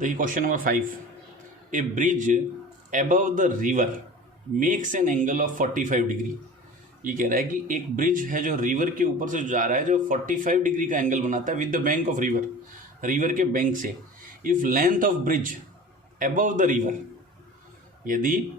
देखिए question number 5, A bridge above the river makes an angle of 45 degree. ये कह रहा है कि एक ब्रिज है जो रिवर के ऊपर से जा रहा है जो 45 डिग्री का एंगल बनाता है with the bank of river, river के बैंक से। If length of bridge above the river, यदि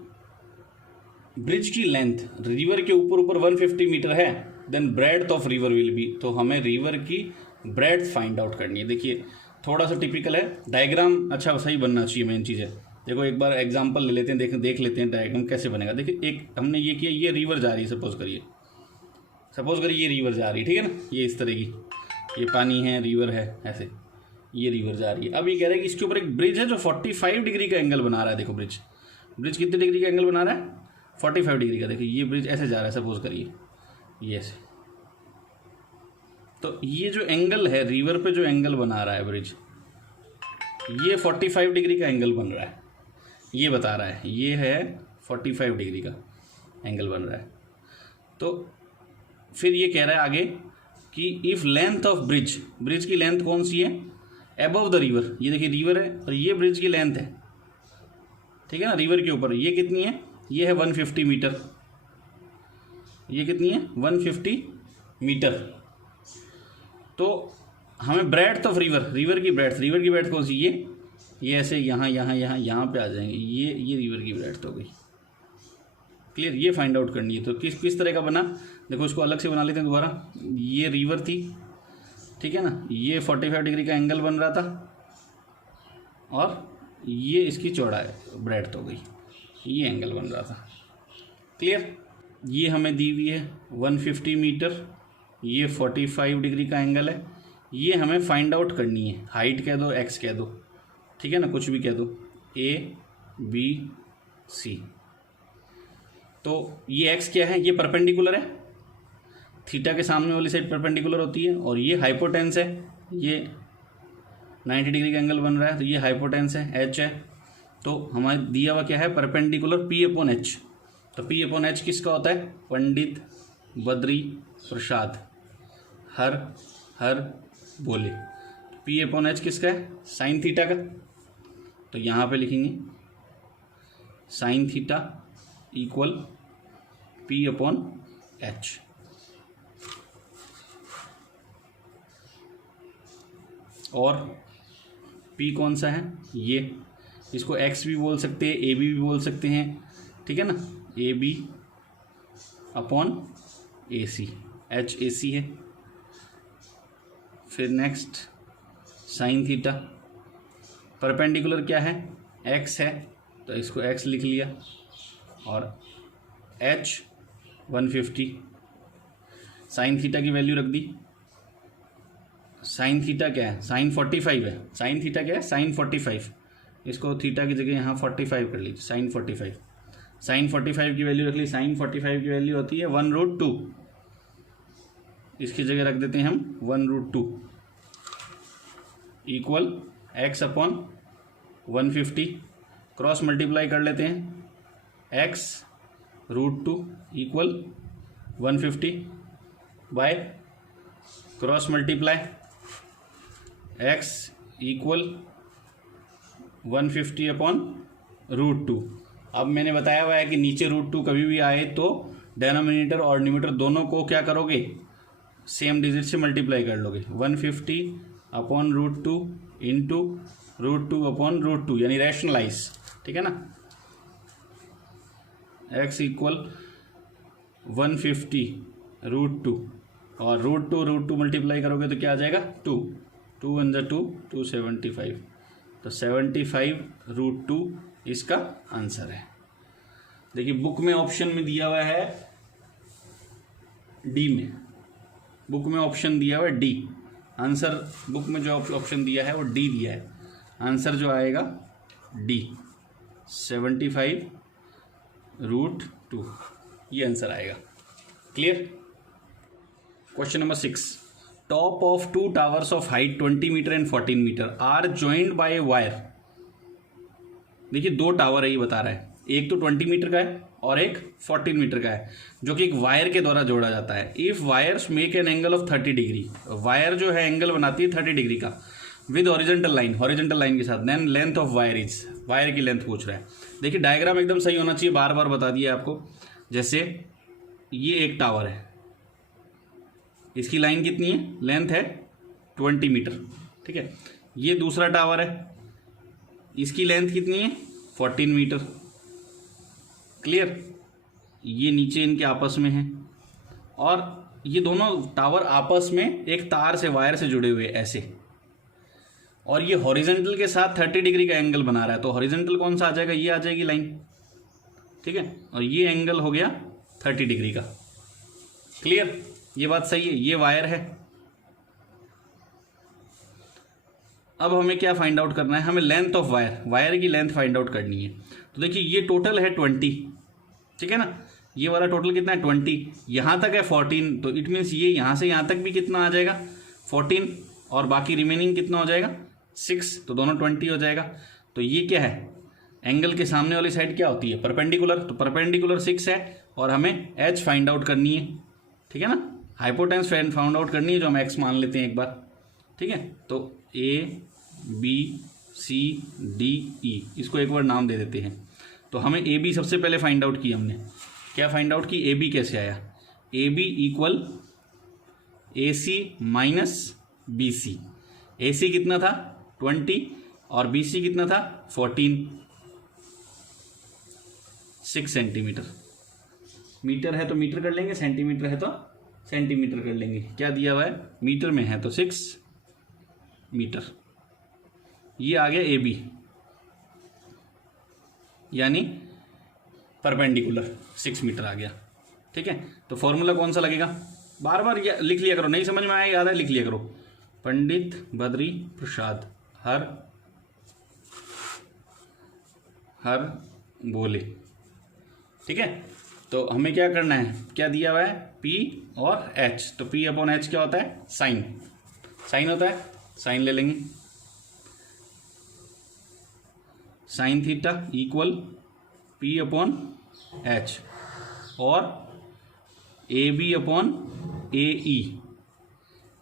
ब्रिज की लेंथ रिवर के ऊपर 150 मीटर है, then breadth of river will be, तो हमें रिवर की ब्रेड्थ फाइंड आउट करनी है। देखिए थोड़ा सा टिपिकल है, डायग्राम अच्छा सही बनना चाहिए, मेन चीज़ है। देखो एक बार एग्जांपल ले लेते हैं, देख लेते हैं डायग्राम कैसे बनेगा। देखिए एक हमने ये किया, ये रिवर जा रही है, सपोज करिए ये रिवर जा रही है, ठीक है ना, ये इस तरह की, ये पानी है, रिवर है, ऐसे ये रिवर जा रही है। अब ये कह रहा है कि इसके ऊपर एक ब्रिज है जो 45 डिग्री का एंगल बना रहा है। देखो ब्रिज कितने डिग्री का एंगल बना रहा है? 45 डिग्री का। देखिए ये ब्रिज ऐसे जा रहा है, सपोज करिए ये ऐसे, तो ये जो एंगल है रिवर पे, जो एंगल बना रहा है ब्रिज, ये 45 डिग्री का एंगल बन रहा है, ये बता रहा है, ये है 45 डिग्री का एंगल बन रहा है। तो फिर ये कह रहा है आगे कि इफ़ लेंथ ऑफ ब्रिज की लेंथ कौन सी है? अबव द रिवर, ये देखिए रिवर है और ये ब्रिज की लेंथ है, ठीक है ना, रिवर के ऊपर। ये कितनी है? ये है 150 मीटर। ये कितनी है? 150 मीटर। तो हमें ब्रेड्थ ऑफ रिवर की ब्रेड्थ कौन सी? ये ऐसे यहाँ पे आ जाएंगे, ये रिवर की ब्रेड्थ हो गई। क्लियर? ये फाइंड आउट करनी है। तो किस तरह का बना, देखो इसको अलग से बना लेते हैं दोबारा। ये रिवर थी, ठीक है ना, ये 45 डिग्री का एंगल बन रहा था और ये इसकी चौड़ाई ब्रेड्थ हो गई, ये एंगल बन रहा था। क्लियर? ये हमें दी हुई है 150 मीटर, ये 45 डिग्री का एंगल है। ये हमें फाइंड आउट करनी है, हाइट कह दो, एक्स कह दो, ठीक है ना, कुछ भी कह दो, ABC। तो ये एक्स क्या है? ये परपेंडिकुलर है, थीटा के सामने वाली साइड परपेंडिकुलर होती है, और ये हाइपोटेंस है, ये 90 डिग्री का एंगल बन रहा है, तो ये हाइपोटेंस है, H है। तो हमारे दिया हुआ क्या है? Perpendicular P/H। तो P/H किसका होता है? पंडित बद्री प्रसाद हर बोले। P/H किसका है? साइन थीटा का। तो यहाँ पे लिखेंगे साइन थीटा इक्वल P/H। और P कौन सा है? ये, इसको X भी बोल सकते हैं, AB भी बोल सकते हैं, ठीक है ना, AB/AC, HAC है। फिर नेक्स्ट साइन थीटा, परपेंडिकुलर क्या है? X है, तो इसको X लिख लिया, और H 150, साइन थीटा की वैल्यू रख दी। साइन थीटा क्या है? साइन 45 है। साइन थीटा क्या है? साइन 45। इसको थीटा की जगह यहाँ 45 कर लीजिए, साइन 45। साइन 45 की वैल्यू रख ली। साइन 45 की वैल्यू होती है 1√2, इसकी जगह रख देते हैं हम 1√2 इक्वल X/150। क्रॉस मल्टीप्लाई कर लेते हैं, X√2 equal 150 by cross multiply X equal 150/√2। अब मैंने बताया हुआ है कि नीचे √2 कभी भी आए तो डेनोमिनेटर और न्यूमरेटर दोनों को क्या करोगे? सेम डिजिट से मल्टीप्लाई कर लोगे। 150/√2 इंटू √2/√2, यानी रैशनलाइज, ठीक है ना। X इक्वल 150√2 और √2 मल्टीप्लाई करोगे तो क्या आ जाएगा? 2 1 जा 2, 275। तो 75√2 इसका आंसर है। देखिए बुक में ऑप्शन में दिया हुआ है डी में, बुक में ऑप्शन दिया हुआ है डी। आंसर बुक में जो ऑप्शन दिया है वो डी दिया है, आंसर जो आएगा डी 75√2, ये आंसर आएगा। Clear? Question number 6, top of 2 towers of height 20 metre and 14 metre are joined by a wire. देखिए 2 टावर है, ये बता रहा है, एक तो 20 मीटर का है और एक 14 मीटर का है, जो कि एक वायर के द्वारा जोड़ा जाता है। If wires make an angle of 30 degree, wire जो है एंगल बनाती है 30 डिग्री का, विद हॉरिजॉन्टल लाइन के साथ, then length of wire is, wire की लेंथ पूछ रहा है। देखिए डायग्राम एकदम सही होना चाहिए, बार बार बता दिया आपको। जैसे ये एक टावर है, इसकी लाइन कितनी है, लेंथ है 20 मीटर, ठीक है। ये दूसरा टावर है, इसकी लेंथ कितनी है 14 मीटर, क्लियर। ये नीचे इनके आपस में है, और ये दोनों टावर आपस में एक तार से, वायर से जुड़े हुए ऐसे, और ये हॉरिजॉन्टल के साथ 30 डिग्री का एंगल बना रहा है। तो हॉरिजॉन्टल कौन सा आ जाएगा, ये आ जाएगी लाइन, ठीक है, और ये एंगल हो गया 30 डिग्री का, क्लियर। ये बात सही है, ये वायर है। अब हमें क्या फाइंड आउट करना है, हमें लेंथ ऑफ वायर, वायर की लेंथ फाइंड आउट करनी है। तो देखिए ये टोटल है 20, ठीक है ना, ये वाला टोटल कितना है 20, यहाँ तक है 14, तो इट मीन्स ये यहाँ से यहाँ तक भी कितना आ जाएगा 14, और बाकी रिमेनिंग कितना हो जाएगा 6, तो दोनों 20 हो जाएगा। तो ये क्या है, एंगल के सामने वाली साइड क्या होती है, परपेंडिकुलर, तो परपेंडिकुलर 6 है, और हमें एच फाइंड आउट करनी है, ठीक है ना, हाइपोटेन्स फाउंड आउट करनी है, जो हम एक्स मान लेते हैं एक बार, ठीक है। तो A B C D E, इसको एक बार नाम दे देते हैं। तो हमें ए बी सबसे पहले फाइंड आउट की, हमने क्या फाइंड आउट की, ए बी कैसे आया, A B equal A C minus B C. A C कितना था 20 और बी सी कितना था 14, 6 सेंटीमीटर। मीटर है तो मीटर कर लेंगे, सेंटीमीटर है तो सेंटीमीटर कर लेंगे। क्या दिया हुआ है, मीटर में है तो 6 मीटर। ये आ गया ए बी, यानी परपेंडिकुलर 6 मीटर आ गया, ठीक है। तो फॉर्मूला कौन सा लगेगा, बार बार लिख लिया करो, नहीं समझ में आया याद है लिख लिया करो। पंडित बद्री प्रसाद हर बोले, ठीक है। तो हमें क्या करना है, क्या दिया हुआ है P और H, तो P अपॉन H क्या होता है, साइन, साइन होता है, साइन ले लेंगे, sine theta equal P upon H, और A B upon A E,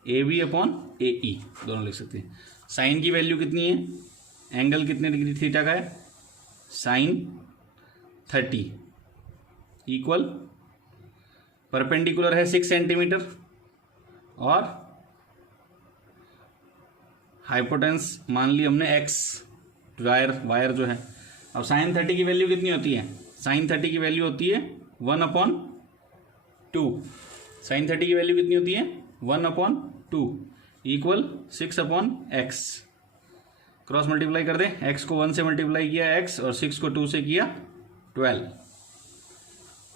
A B upon A E दोनों लिख सकते हैं। साइन की वैल्यू कितनी है, एंगल कितने डिग्री थीटा का है, साइन 30 इक्वल परपेंडिकुलर है 6 सेंटीमीटर, और हाइपोटेंस मान ली हमने x, वायर जो है। अब साइन 30 की वैल्यू कितनी होती है, साइन 30 की वैल्यू होती है 1/2, साइन 30 की वैल्यू कितनी होती है 1/2 इक्वल 6/x। क्रॉस मल्टीप्लाई कर दें, x को 1 से मल्टीप्लाई किया x, और 6 को 2 से किया 12,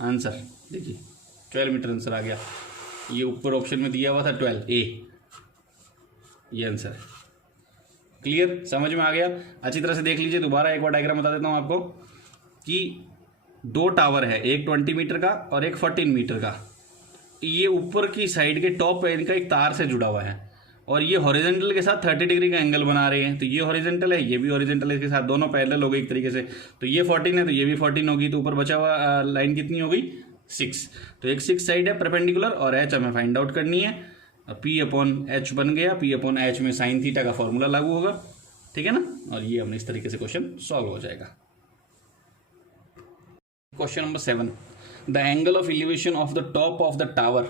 आंसर देखिए 12 मीटर आंसर आ गया। ये ऊपर ऑप्शन में दिया हुआ था 12 ए, ये आंसर है। क्लियर, समझ में आ गया, अच्छी तरह से देख लीजिए। दोबारा एक बार डायग्राम बता देता हूँ आपको कि 2 टावर है, एक 20 मीटर का और एक 14 मीटर का। ये ऊपर की साइड के टॉप पे इनका एक तार से जुड़ा हुआ है, और ये हॉरिजॉन्टल के साथ 30 डिग्री का एंगल बना रहे हैं। तो ये हॉरिजॉन्टल है, ये भी हॉरिजॉन्टल है, इसके साथ दोनों पैरेलल हो गए एक तरीके से। तो ये 14 है तो ये भी 14 होगी, तो ऊपर बचा हुआ लाइन कितनी हो गई 6। तो एक 6 साइड है परपेंडिकुलर, और एच हमें फाइंड आउट करनी है। P अपॉन एच बन गया, P अपॉन एच में साइन थीटा का फॉर्मूला लागू होगा, ठीक है ना। और ये हमने इस तरीके से क्वेश्चन सॉल्व हो जाएगा। Question number 7, the angle of elevation of the top of the tower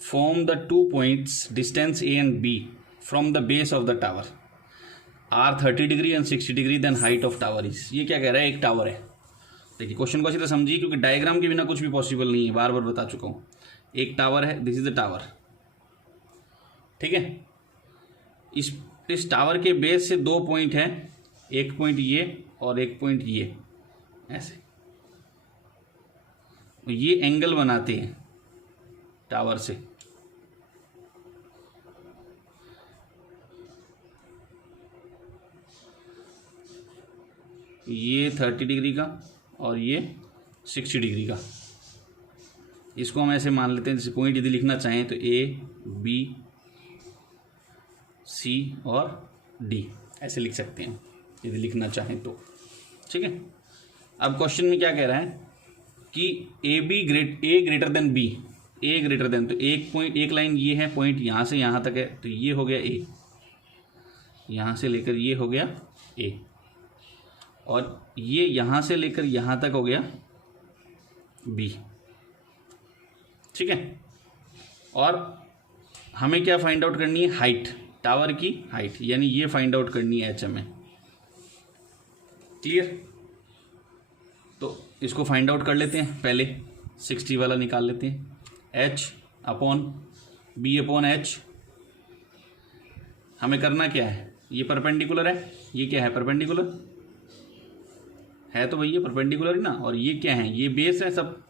form the 2 points distance A and B from the base of the tower are 30 degree and 60 degree, then height of tower is. ये क्या कह रहा है, एक tower है। देखिए question को अच्छी तरह समझिए, क्योंकि डायग्राम के बिना कुछ भी पॉसिबल नहीं है, बार बार बता चुका हूँ। एक टावर है, दिस इज द टावर, ठीक है। इस टावर के बेस से 2 पॉइंट हैं, एक पॉइंट ये और एक पॉइंट ये, ऐसे ये एंगल बनाते हैं टावर से। ये 30 डिग्री का और ये 60 डिग्री का। इसको हम ऐसे मान लेते हैं, जैसे पॉइंट यदि लिखना चाहें तो A B C और D ऐसे लिख सकते हैं यदि लिखना चाहें तो, ठीक है। अब क्वेश्चन में क्या कह रहा है कि A greater than B, A greater than, तो एक पॉइंट, एक लाइन ये है, पॉइंट यहाँ से यहाँ तक है, तो ये हो गया A। यहाँ से लेकर ये हो गया A, और ये यहाँ से लेकर यहाँ तक हो गया B। ठीक है, और हमें क्या फाइंड आउट करनी है? हाइट, टावर की हाइट, यानी ये फाइंड आउट करनी है H हमें। क्लियर? तो इसको फाइंड आउट कर लेते हैं। पहले 60 वाला निकाल लेते हैं। H upon B upon H। हमें करना क्या है? ये परपेंडिकुलर है, ये क्या है? परपेंडिकुलर है, तो भैया परपेंडिकुलर ही ना। और ये क्या है? ये बेस है सब।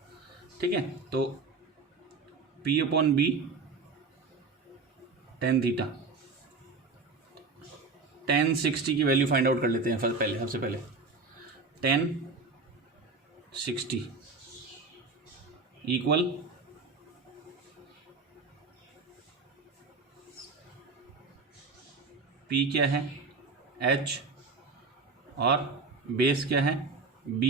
ठीक है, तो P upon B tan theta. tan 60 की वैल्यू फाइंड आउट कर लेते हैं सबसे पहले। tan 60 इक्वल P क्या है? H, और बेस क्या है? B।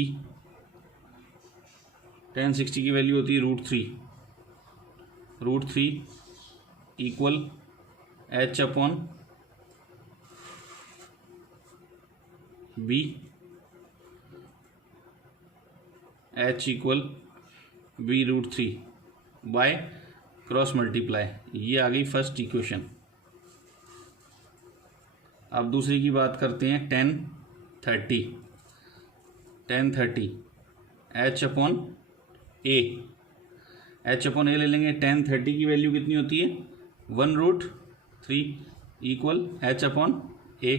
tan 60 की वैल्यू होती है √3 equal H upon B। H equal B√3 by cross multiply. ये आ गई फर्स्ट इक्वेशन। अब दूसरी की बात करते हैं। tan 30 H upon A। H upon A ले लेंगे। tan 30 की वैल्यू कितनी होती है? 1√3 इक्वल H अपॉन A।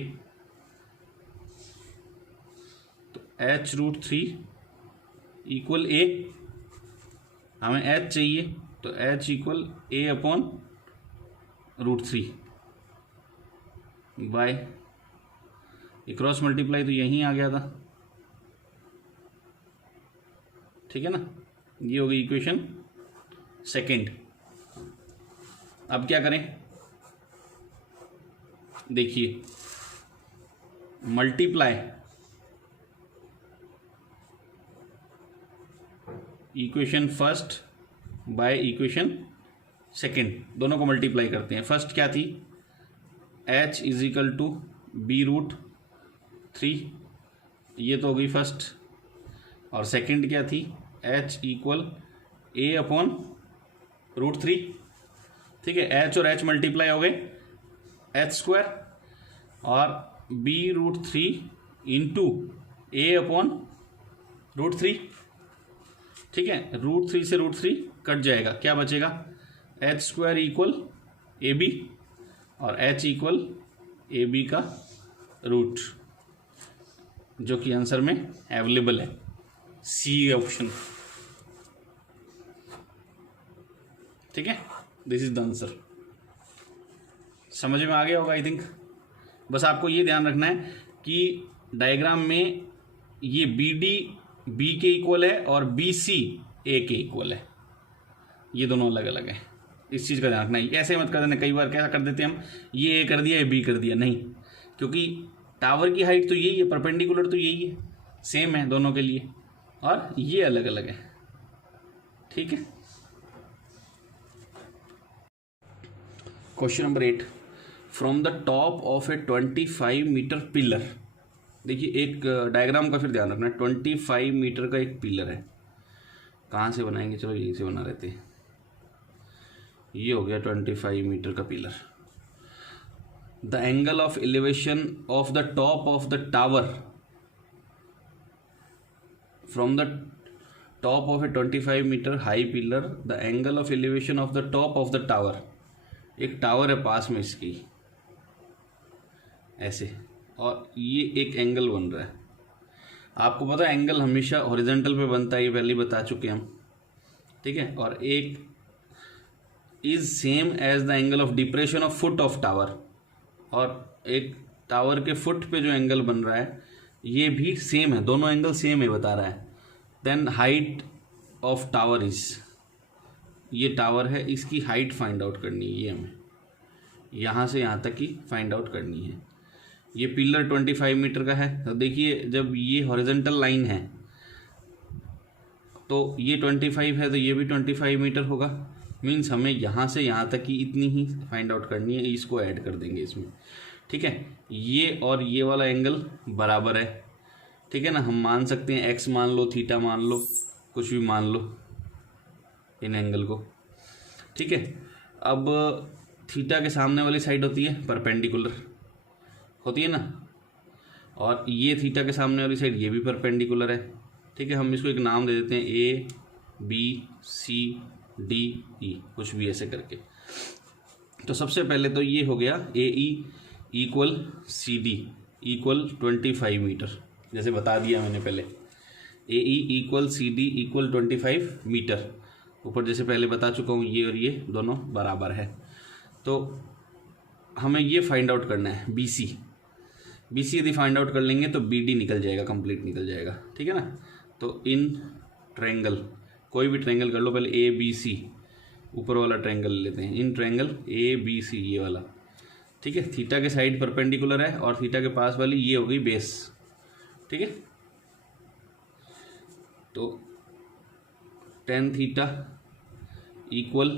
तो H√3 इक्वल A। हमें H चाहिए, तो H equal A upon √3 by cross multiply, तो यहीं आ गया था। ठीक है ना, ये हो गई इक्वेशन सेकेंड। अब क्या करें? देखिए, multiply equation first by equation second, दोनों को मल्टीप्लाई करते हैं। फर्स्ट क्या थी? H is equal to B√3, ये तो हो गई फर्स्ट। और सेकेंड क्या थी? H equal A upon √3। ठीक है, H और H मल्टीप्लाई हो गए H², और B√3 इंटू A अपॉन √3। ठीक है, √3 से √3 कट जाएगा, क्या बचेगा? H² इक्वल AB, और H इक्वल AB का रूट, जो कि आंसर में अवेलेबल है, C ऑप्शन। ठीक है, दिस इज द आंसर। समझ में आ गया होगा आई थिंक। बस आपको ये ध्यान रखना है कि डायग्राम में ये BD B के इक्वल है और BC A के इक्वल है, ये दोनों अलग अलग है। इस चीज़ का ध्यान रखना है। ऐसे मत कर देना, कई बार क्या कर देते हैं हम, ये A कर दिया, ये B कर दिया। नहीं, क्योंकि टावर की हाइट तो यही है, परपेंडिकुलर तो यही है, सेम है दोनों के लिए, और ये अलग अलग है। ठीक है। Question number 8, from the top of a 25 metre pillar. देखिए, एक डायग्राम का फिर ध्यान रखना है। 25 मीटर का एक पिलर है, कहाँ से बनाएंगे? चलो यहीं से बना लेते हैं। ये हो गया 25 मीटर का pillar. The angle of elevation of the top of the tower from the top of a 25 metre high pillar, the angle of elevation of the top of the tower. एक टावर है पास में इसकी, ऐसे, और ये एक एंगल बन रहा है। आपको पता है एंगल हमेशा हॉरिजॉन्टल पे बनता है, ये पहले बता चुके हम। ठीक है, और एक is same as the angle of depression of foot of tower, और एक टावर के फुट पे जो एंगल बन रहा है ये भी सेम है, दोनों एंगल सेम है बता रहा है। Then height of tower is, ये टावर है, इसकी हाइट फाइंड आउट करनी है, ये हमें यहाँ से यहाँ तक की फाइंड आउट करनी है। ये पिलर 25 मीटर का है, तो देखिए जब ये हॉरिजॉन्टल लाइन है तो ये 25 है, तो ये भी 25 मीटर होगा। मीन्स हमें यहाँ से यहाँ तक की इतनी ही फाइंड आउट करनी है, इसको ऐड कर देंगे इसमें। ठीक है, ये और ये वाला एंगल बराबर है, ठीक है ना। हम मान सकते हैं एक्स मान लो, थीटा मान लो, कुछ भी मान लो इन एंगल को, ठीक है। अब थीटा के सामने वाली साइड होती है परपेंडिकुलर, होती है ना, और ये थीटा के सामने वाली साइड ये भी परपेंडिकुलर है, ठीक है। हम इसको एक नाम दे देते हैं A B C D E, कुछ भी ऐसे करके। तो सबसे पहले तो ये हो गया A E equal C D equal 25 metre, जैसे बता दिया मैंने पहले, A E equal C D equal 25 metre, ऊपर जैसे पहले बता चुका हूँ, ये और ये दोनों बराबर है। तो हमें ये फाइंड आउट करना है बी सी। बी सी यदि फाइंड आउट कर लेंगे तो बी डी निकल जाएगा, कंप्लीट निकल जाएगा, ठीक है ना। तो इन ट्रायंगल, कोई भी ट्रायंगल कर लो, पहले ए बी सी, ऊपर वाला ट्रायंगल लेते हैं, in triangle A B C ये वाला, ठीक है। थीटा के साइड परपेंडिकुलर है और थीटा के पास वाली ये हो गई बेस, ठीक है। तो tan theta equal,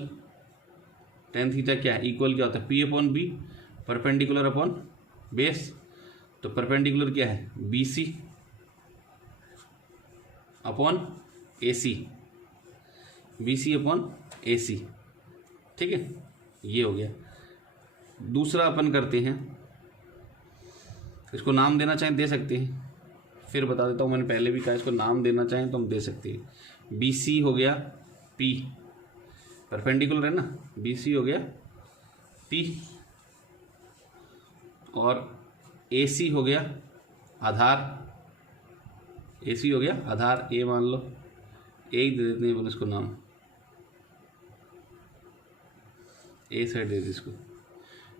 tan theta क्या है, इक्वल क्या होता है, P upon B, perpendicular upon base. तो परपेंडिकुलर क्या है, B C upon A C, B C upon A C, ठीक है, ये हो गया। दूसरा अपन करते हैं, इसको नाम देना चाहें दे सकते हैं, फिर बता देता हूँ, मैंने पहले भी कहा इसको नाम देना चाहें तो हम दे सकते हैं। बी सी हो गया पी, परपेंडिकुलर है ना, बी सी हो गया पी, और ए सी हो गया आधार, ए सी हो गया आधार, ए मान लो, ए ही दे देते हैं अपन इसको नाम, ए साइड दे देते इसको,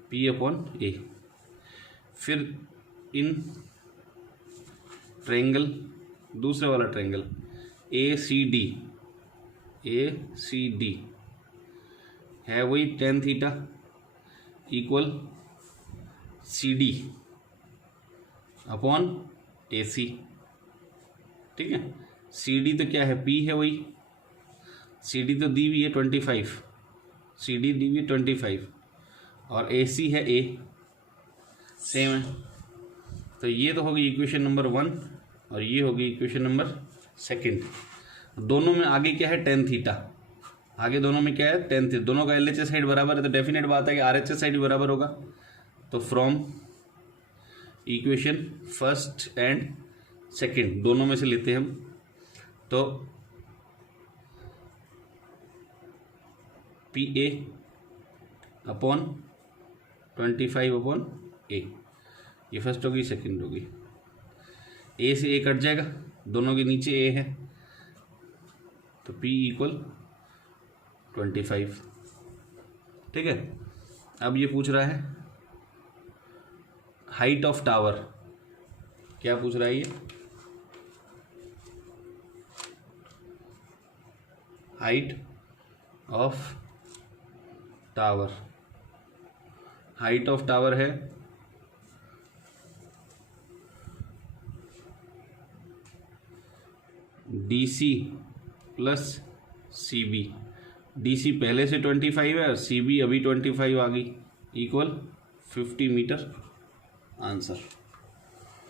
पी अपॉन ए। फिर इन ट्रायंगल, दूसरे वाला triangle A C D, A C D है वही tan theta equal C D upon A C, ठीक है। सी डी तो क्या है, पी है वही, सी डी तो दी हुई है 25, सी डी दी हुई है 25, और ए सी है ए, सेम है। तो ये तो होगी इक्वेशन नंबर 1 और ये होगी इक्वेशन नंबर 2। दोनों में आगे क्या है, टेन थीटा, आगे दोनों में क्या है, टेन थीटा, दोनों का एल एच एस साइड बराबर है, तो डेफिनेट बात है कि आर एच एस साइड भी बराबर होगा। तो from equation first and second दोनों में से लेते हैं हम, तो पी ए अपॉन 25 अपॉन ए, ये फर्स्ट होगी, सेकंड होगी, ए से ए कट जाएगा, दोनों के नीचे ए है, तो P इक्वल 25, ठीक है। अब ये पूछ रहा है हाइट ऑफ टावर, क्या पूछ रहा है ये, height of tower, height of tower है DC प्लस CB, DC पहले से 25 है और CB अभी 25 आ गई, इक्वल 50 मीटर, आंसर।